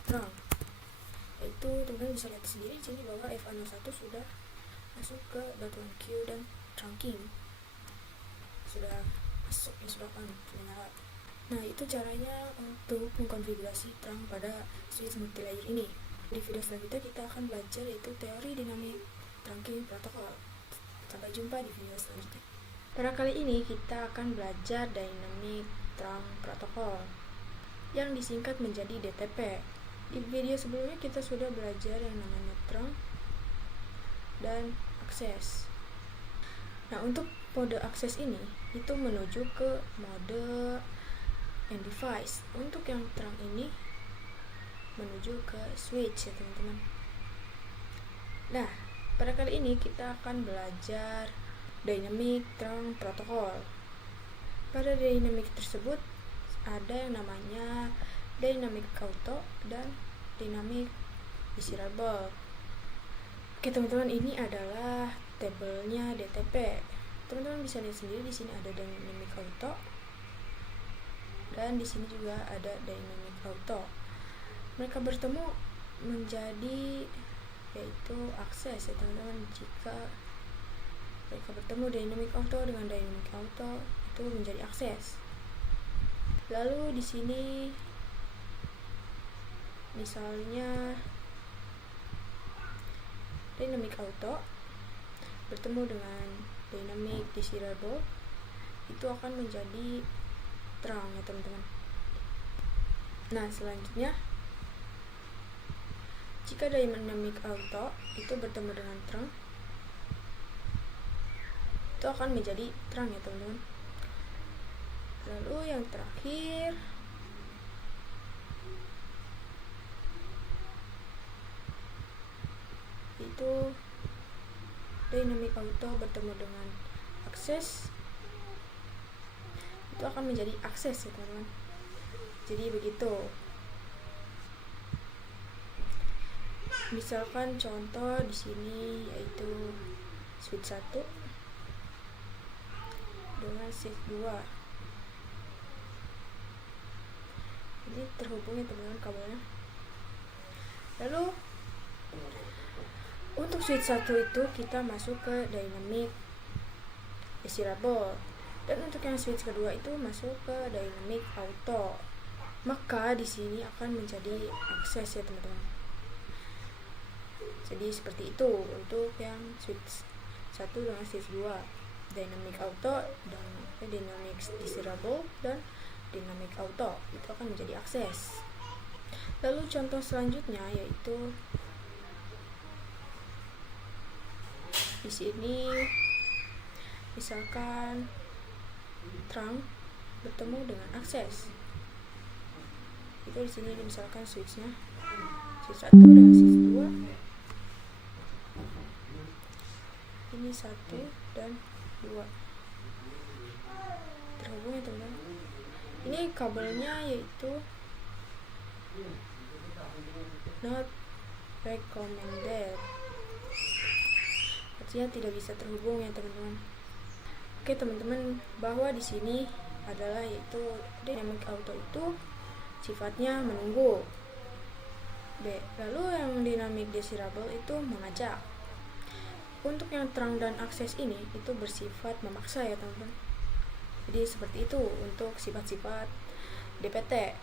terang. Yaitu teman-teman bisa lihat sendiri di sini bahwa FA01 sudah masuk ke .1Q dan trunking. Sudah masuk, sudah nyala. Nah, itu caranya untuk mengkonfigurasi terang pada switch multi-layer ini. Di video selanjutnya kita akan belajar yaitu teori dinamik trunking protokol. Sampai jumpa di video selanjutnya. Pada kali ini kita akan belajar dynamic trunk protokol yang disingkat menjadi DTP. Di video sebelumnya kita sudah belajar yang namanya trunk dan akses. Nah, untuk mode akses ini itu menuju ke mode end device. Untuk yang terang ini menuju ke switch ya teman-teman. Nah, pada kali ini kita akan belajar dynamic trunk protokol. Pada dynamic tersebut ada yang namanya dynamic auto dan dynamic desirable. Oke teman-teman, ini adalah tabelnya DTP. Teman-teman bisa lihat sendiri, di sini ada dynamic auto dan di sini juga ada dynamic auto. Mereka bertemu menjadi yaitu akses ya teman-teman. Jika mereka bertemu dynamic auto dengan dynamic auto, itu menjadi akses. Lalu di sini misalnya dynamic auto bertemu dengan dynamic desirable, itu akan menjadi terang ya teman-teman. Nah, selanjutnya jika dynamic auto itu bertemu dengan terang, itu akan menjadi terang ya teman-teman. Lalu yang terakhir itu dynamic auto bertemu dengan akses, itu akan menjadi akses ya teman-teman. Jadi begitu. Misalkan contoh di sini yaitu switch 1 dengan switch 2. Ini terhubung ya teman-teman kabelnya. Lalu untuk switch 1 itu kita masuk ke dynamic desirable, dan untuk yang switch kedua itu masuk ke dynamic auto. Maka di sini akan menjadi akses ya teman-teman. Jadi seperti itu untuk yang switch 1 dengan switch 2, dynamic auto dan dynamic desirable dan dynamic auto itu akan menjadi akses. Lalu contoh selanjutnya yaitu di sini misalkan terang bertemu dengan akses. Itu di sini misalkan switchnya switch 1 dengan switch 2. Ini 1 dan 2 terhubung ya teman-teman. Ini kabelnya yaitu not recommended, artinya tidak bisa terhubung ya teman-teman. Oke teman-teman, bahwa di sini adalah yaitu dynamic auto itu sifatnya menunggu. Lalu yang dynamic desirable itu mengajak. Untuk yang terang dan akses ini itu bersifat memaksa ya teman-teman. Jadi seperti itu untuk sifat-sifat DPT.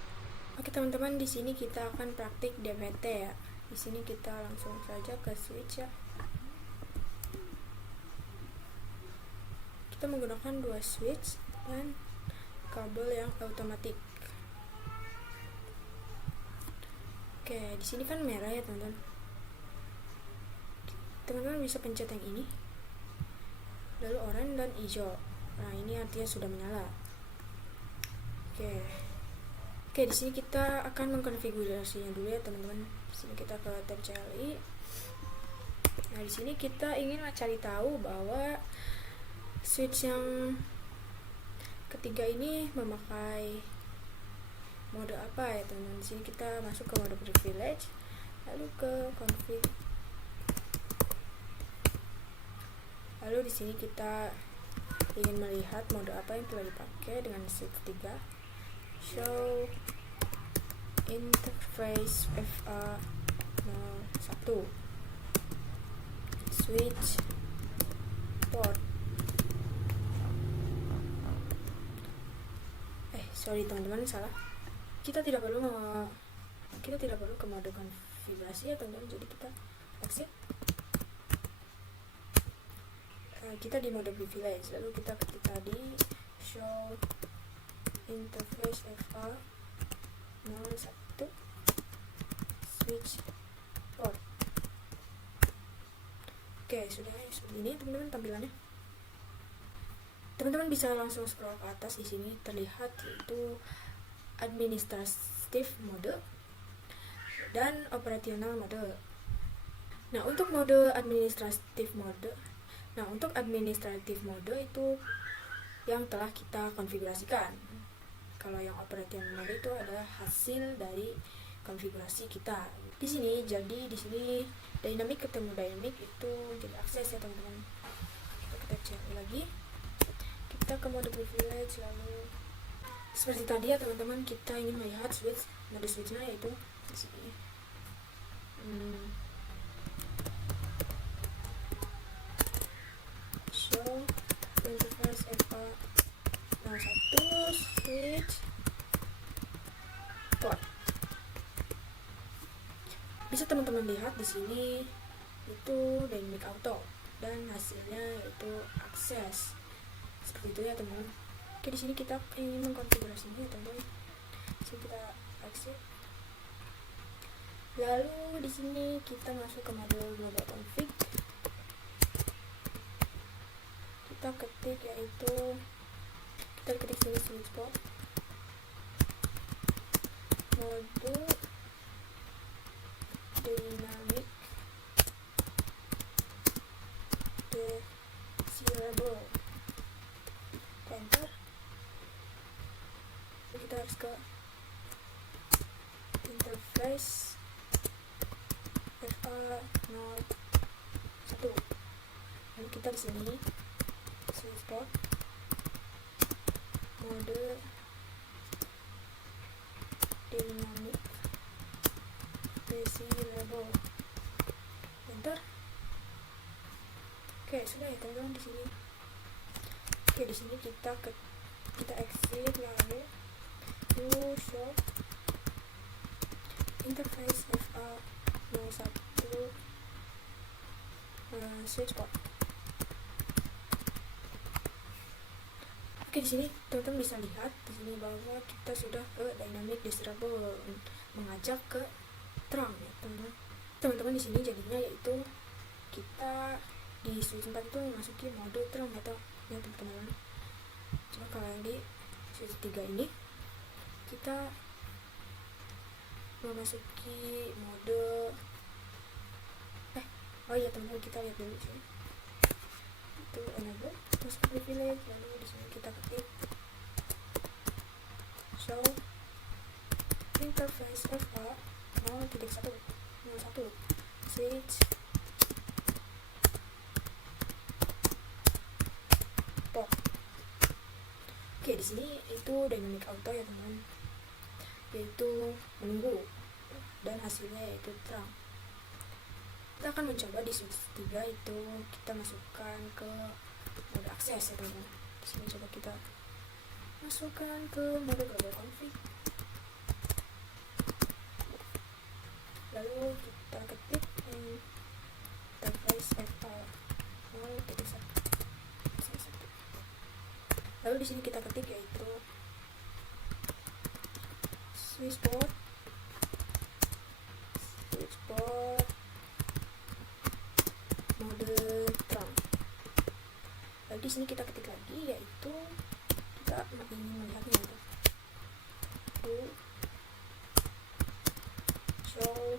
Oke teman-teman, di sini kita akan praktik DPT ya. Di sini kita langsung saja ke switch ya. Kita menggunakan 2 switch dan kabel yang otomatis. Oke, di sini kan merah ya teman-teman. Teman-teman bisa pencet yang ini, lalu oranye dan hijau. Nah ini artinya sudah menyala. Oke, di sini kita akan mengkonfigurasinya dulu ya teman-teman. Di sini kita ke tab CLI. Nah di sini kita ingin mencari tahu bahwa switch yang ketiga ini memakai mode apa ya teman-teman. Di sini kita masuk ke mode privilege, lalu ke config. Lalu di sini kita ingin melihat mode apa yang telah dipakai dengan switch 3. Show interface FA01 switch port. Sorry teman-teman, salah. Kita tidak perlu ke mode konfigurasi ya teman-teman. Jadi kita exit. Kita di mode privilege, lalu kita ketik tadi show interface FA01 switch port. Oke, sudah seperti ini teman-teman tampilannya. Teman-teman bisa langsung scroll ke atas. Di sini terlihat yaitu administrative mode dan operational mode. Nah, untuk administrative mode itu yang telah kita konfigurasikan. Kalau yang operational mode itu adalah hasil dari konfigurasi kita. Di sini dynamic ketemu dynamic itu jadi akses ya teman-teman. Kita cari lagi. Kita ke mode privilege, lalu seperti tadi ya teman-teman, kita ingin melihat mode switchnya yaitu di sini. Show interface FA01 switch port. Bisa teman-teman lihat di sini itu dynamic auto dan hasilnya yaitu akses. Seperti itu ya teman-teman. Oke, di sini kita ingin mengkonfigurasinya ya teman-teman. Sini kita exit. Lalu di sini kita masuk ke mode config. kita ketik, yaitu kita ketik sini switch spot mode dynamic desirable, enter. Kita harus ke interface FA01. Lalu kita di sini switch spot mode dynamic desirable, enter. Oke, sudah ya teman-teman di sini. Oke, di sini kita exit, lalu show interface FA01 switch spot. Oke, di sini teman-teman bisa lihat di sini bahwa kita sudah ke dynamic desirable, mengajak ke terang ya teman-teman. Teman-teman di sini jadinya yaitu kita di switch 4 itu memasuki mode terang atau ya teman-teman. Cuma kalau yang di switch 3 ini kita memasuki mode oh iya teman-teman, kita lihat dulu sini. Itu enable, masuk privilege, lalu di sini kita ketik show interface FA0.1 switch port. Oke, di sini itu dynamic auto ya teman-teman, yaitu menunggu dan hasilnya yaitu terang. Kita akan mencoba di switch 3 itu kita masukkan ke mode akses ya teman-teman. Di sini coba kita masukkan ke mode global config, lalu kita ketik interface FA0.1. Lalu di sini kita ketik yaitu switch port mode terang. Lalu di sini kita ketik lagi yaitu kita ingin melihatnya itu show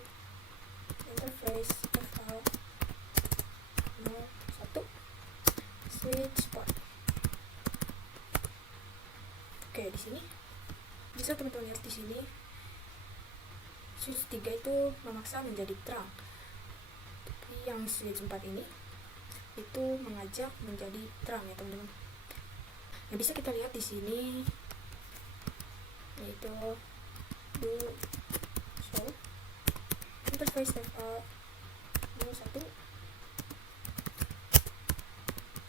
interface FA01 switch port. Oke, di sini bisa teman-teman lihat di sini switch 3 itu memaksa menjadi terang, tapi yang switch 4 ini itu mengajak menjadi terang ya teman-teman. Yang bisa kita lihat di sini yaitu do show interface FA01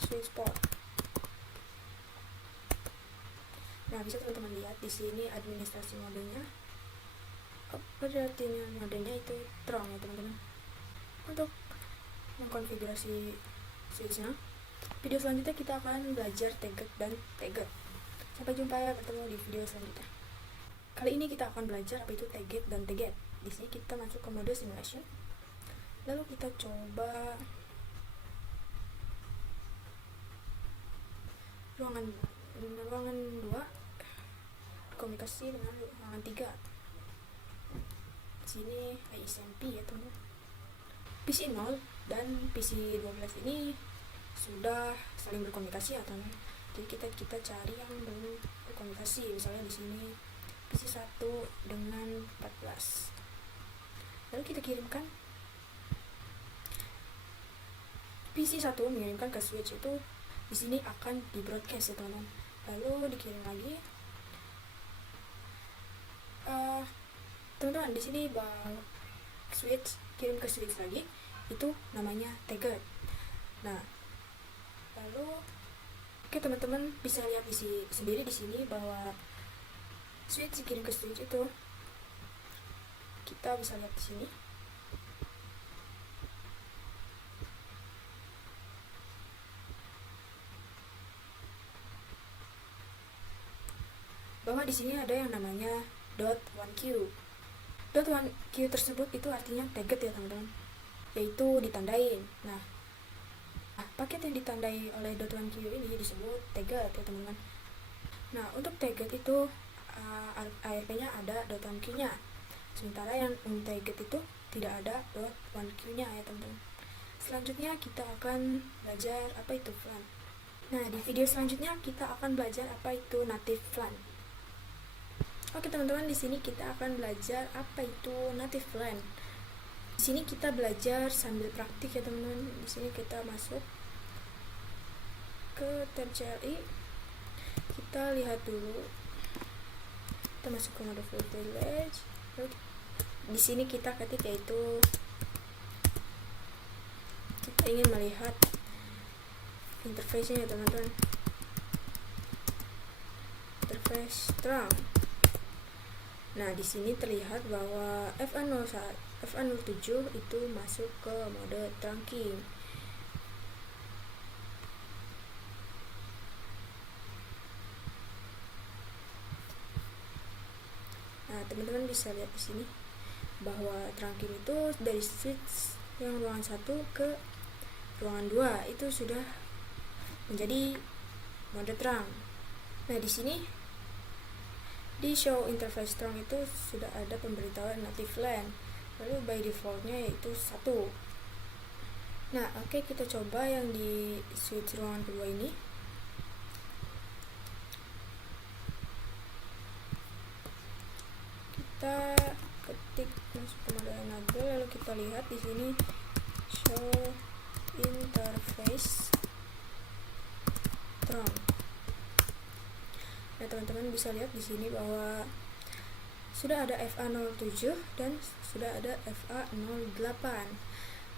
switch port. Nah, bisa teman-teman lihat di sini administrasi modenya. Pada artinya modenya itu terang ya teman-teman. Untuk mengkonfigurasi switchnya, video selanjutnya kita akan belajar target dan target. Sampai jumpa ya, bertemu di video selanjutnya. Kali ini kita akan belajar apa itu target dan target. Di sini kita masuk ke mode simulation. Lalu kita coba ruangan 2 komunikasi dengan ruangan 3. Di sini ISMP ya teman-teman. PC 0 dan PC 12 ini sudah saling berkomunikasi ya teman-teman. Jadi kita cari yang belum berkomunikasi. Misalnya di sini PC 1 dengan 14. Lalu kita kirimkan PC 1 mengirimkan ke switch itu, di sini akan di broadcast ya teman-teman. Lalu dikirim lagi. Teman-teman di sini switch kirim ke switch lagi, itu namanya target. Nah, lalu oke teman-teman bisa lihat sendiri di sini bahwa switch dikirim ke switch itu kita bisa lihat di sini. Bahwa di sini ada yang namanya .1Q. .1Q tersebut itu artinya target ya teman-teman, yaitu ditandain. Nah, paket yang ditandai oleh .1q ini disebut target ya teman-teman. Nah, untuk target itu ARP-nya ada .1q-nya. Sementara yang untarget itu tidak ada .1q-nya ya teman-teman. Selanjutnya kita akan belajar apa itu flan. Nah, di video selanjutnya kita akan belajar apa itu native flan. Oke teman-teman, di sini kita akan belajar apa itu native flan. Di sini kita belajar sambil praktik ya teman-teman. Di sini kita masuk ke tab CLI. Kita lihat dulu. Kita masuk ke mode full village. Di sini kita ketik yaitu kita ingin melihat interface-nya ya teman-teman. Interface terang. Nah, di sini terlihat bahwa FA07 itu masuk ke mode trunking. Nah, teman-teman bisa lihat di sini bahwa trunking itu dari switch yang ruangan 1 ke ruangan 2 itu sudah menjadi mode terang. Nah, di sini di show interface terang itu sudah ada pemberitahuan native LAN. Lalu by defaultnya yaitu 1. Nah, oke, kita coba yang di switch ruangan kedua ini. Kita ketik masuk ke mode enable, lalu kita lihat di sini show interface terang. Nah, teman-teman bisa lihat di sini bahwa sudah ada FA07 dan sudah ada FA08.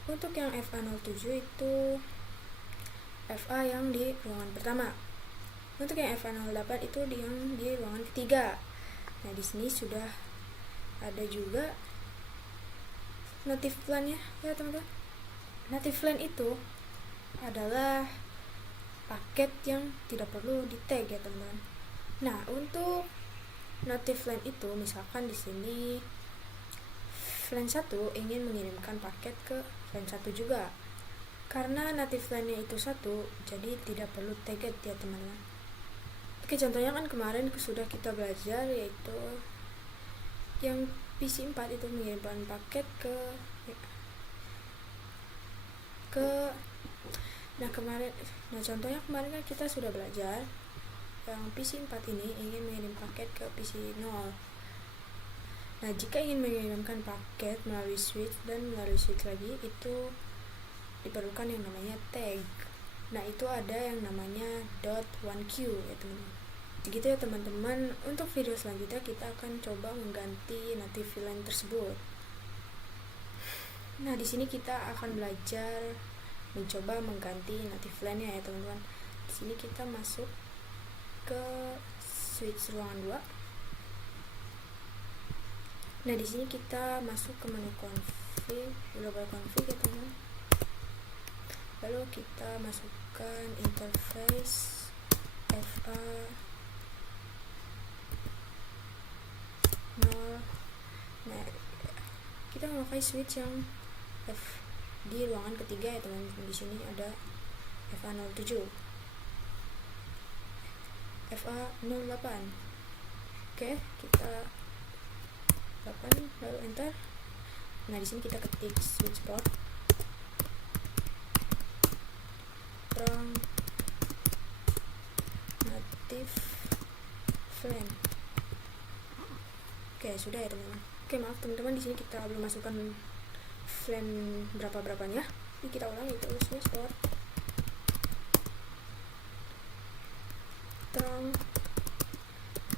Untuk yang FA07 itu FA yang di ruangan pertama. Untuk yang FA08 itu yang di ruangan ketiga. Nah, di sini sudah ada juga native LAN ya teman-teman. Native LAN itu adalah paket yang tidak perlu di tag ya teman-teman. Nah, untuk native LAN itu misalkan di sini LAN 1 ingin mengirimkan paket ke LAN 1 juga. Karena native LAN-nya itu 1, jadi tidak perlu tagged ya teman-teman. Oke, contohnya kan kemarin sudah kita belajar yaitu yang PC 4 itu mengirimkan paket ke contohnya kemarin kan kita sudah belajar yang PC 4 ini ingin mengirim paket ke PC 0. Nah, jika ingin mengirimkan paket melalui switch dan melalui switch lagi, itu diperlukan yang namanya tag. Nah, itu ada yang namanya .1q ya teman-teman. Begitu ya teman-teman. Untuk video selanjutnya kita akan coba mengganti native LAN tersebut. Nah, di sini kita akan belajar mencoba mengganti native LAN-nya ya teman-teman. Di sini kita masuk ke switch ruangan 2. Nah, di sini kita masuk ke menu config, global config ya teman-teman. Lalu kita masukkan interface FA 0. Nah, kita memakai switch yang di ruangan ketiga ya teman-teman. Di sini ada FA07. FA08. Oke, kita 8 lalu enter. Nah, di sini kita ketik switch port terang native LAN. Oke, sudah ya teman-teman. Oke, maaf teman-teman, di sini kita belum masukkan LAN berapanya. Jadi kita ulang itu switch port terang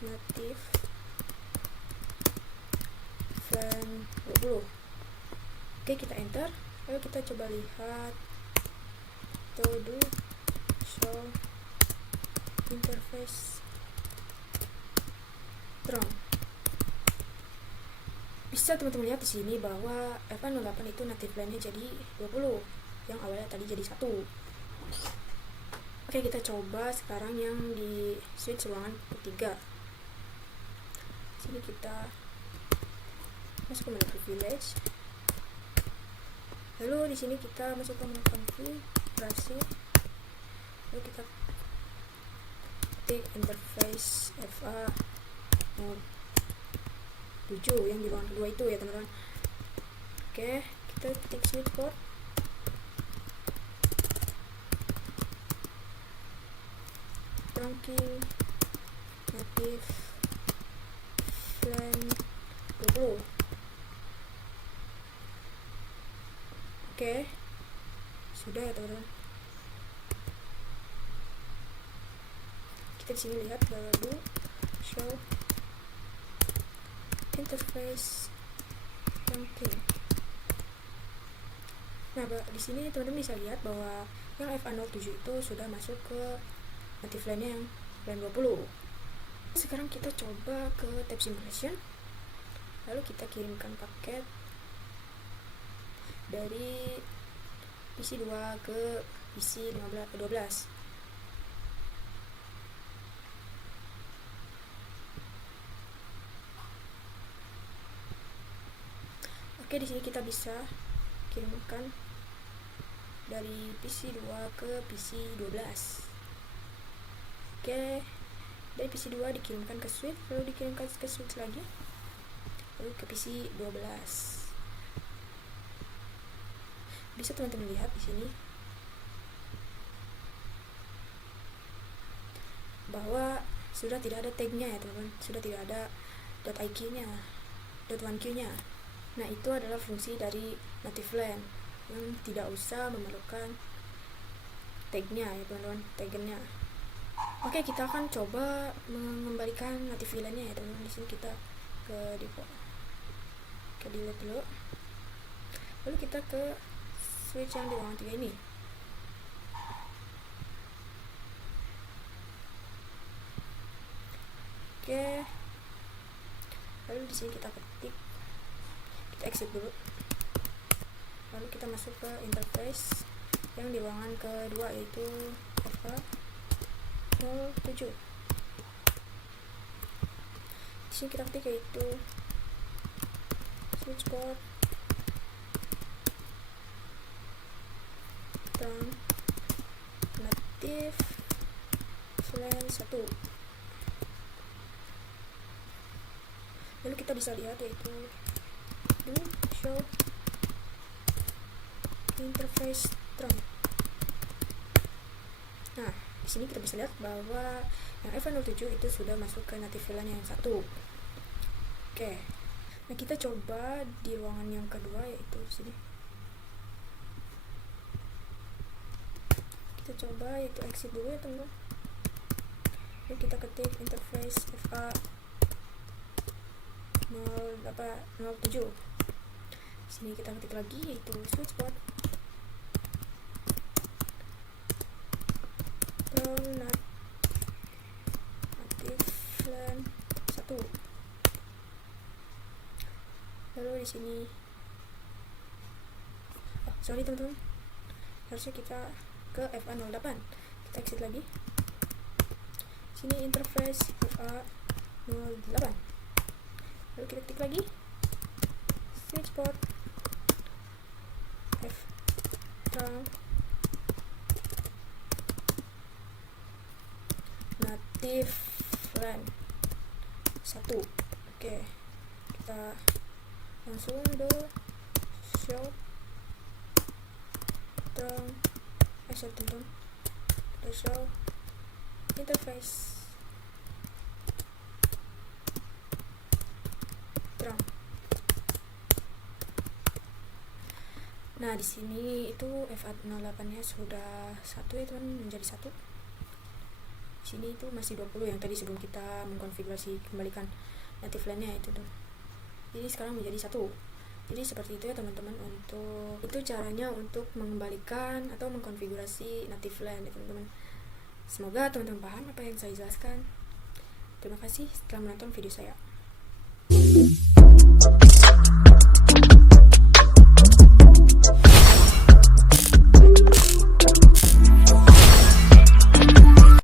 native LAN 20. Oke, kita enter. Lalu kita coba lihat to-do show interface terang. Bisa teman-teman lihat di sini bahwa FA08 itu native LAN-nya jadi 20, yang awalnya tadi jadi 1. Oke, kita coba sekarang yang di switch ruangan ketiga. Sini kita masuk ke menu privilege. Lalu di sini kita masuk ke menu konfigurasi. lalu kita ketik interface FA 07 yang di ruangan kedua itu ya teman-teman. Oke, kita ketik switch port, trunking native LAN 20. Oke, sudah ya teman-teman. Kita di sini lihat baru show interface trunking. Nah, di sini teman-teman bisa lihat bahwa yang FA07 itu sudah masuk ke native LAN-nya yang LAN 20. Sekarang kita coba ke tab simulation, lalu kita kirimkan paket dari PC 2 ke PC 12. Oke, di sini kita bisa kirimkan dari PC 2 ke PC 12. Oke, dari PC 2 dikirimkan ke switch, lalu dikirimkan ke switch lagi, lalu ke PC 12. Bisa teman-teman lihat di sini bahwa sudah tidak ada tagnya ya teman-teman, sudah tidak ada .iq-nya, .1q-nya. Nah, itu adalah fungsi dari native LAN yang tidak usah memerlukan tagnya ya teman-teman, taggernya. Oke, kita akan coba mengembalikan native LAN-nya ya teman-teman. Di sini kita ke default, ke delete dulu, lalu kita ke switch yang di ruangan 3 ini. Oke, lalu di sini kita ketik, kita exit dulu, lalu kita masuk ke interface yang di ruangan kedua yaitu FA07. Di sini kita ketik yaitu switch port native LAN 1. Lalu kita bisa lihat yaitu show interface trunk. Nah, di sini kita bisa lihat bahwa yang FA07 itu sudah masuk ke native LAN yang 1. Oke. Nah, kita coba di ruangan yang kedua yaitu sini. Kita coba yaitu exit dulu ya teman-teman. Lalu kita ketik interface FA 07. Sini kita ketik lagi yaitu switch port native LAN 1. Lalu di sini sorry teman-teman, harusnya kita ke FA08. Kita exit lagi. Sini interface FA08. Lalu kita ketik lagi switch port F native LAN 1. Oke, kita langsung do show show interface trunk. Nah, di sini itu FA08-nya sudah 1 ya teman, menjadi 1. Di sini itu masih 20 yang tadi sebelum kita mengkonfigurasi kembalikan native LAN-nya itu tuh. Jadi sekarang menjadi 1. Jadi seperti itu ya teman-teman, untuk itu caranya untuk mengembalikan atau mengkonfigurasi native LAN ya teman-teman. Semoga teman-teman paham apa yang saya jelaskan. Terima kasih telah menonton video saya.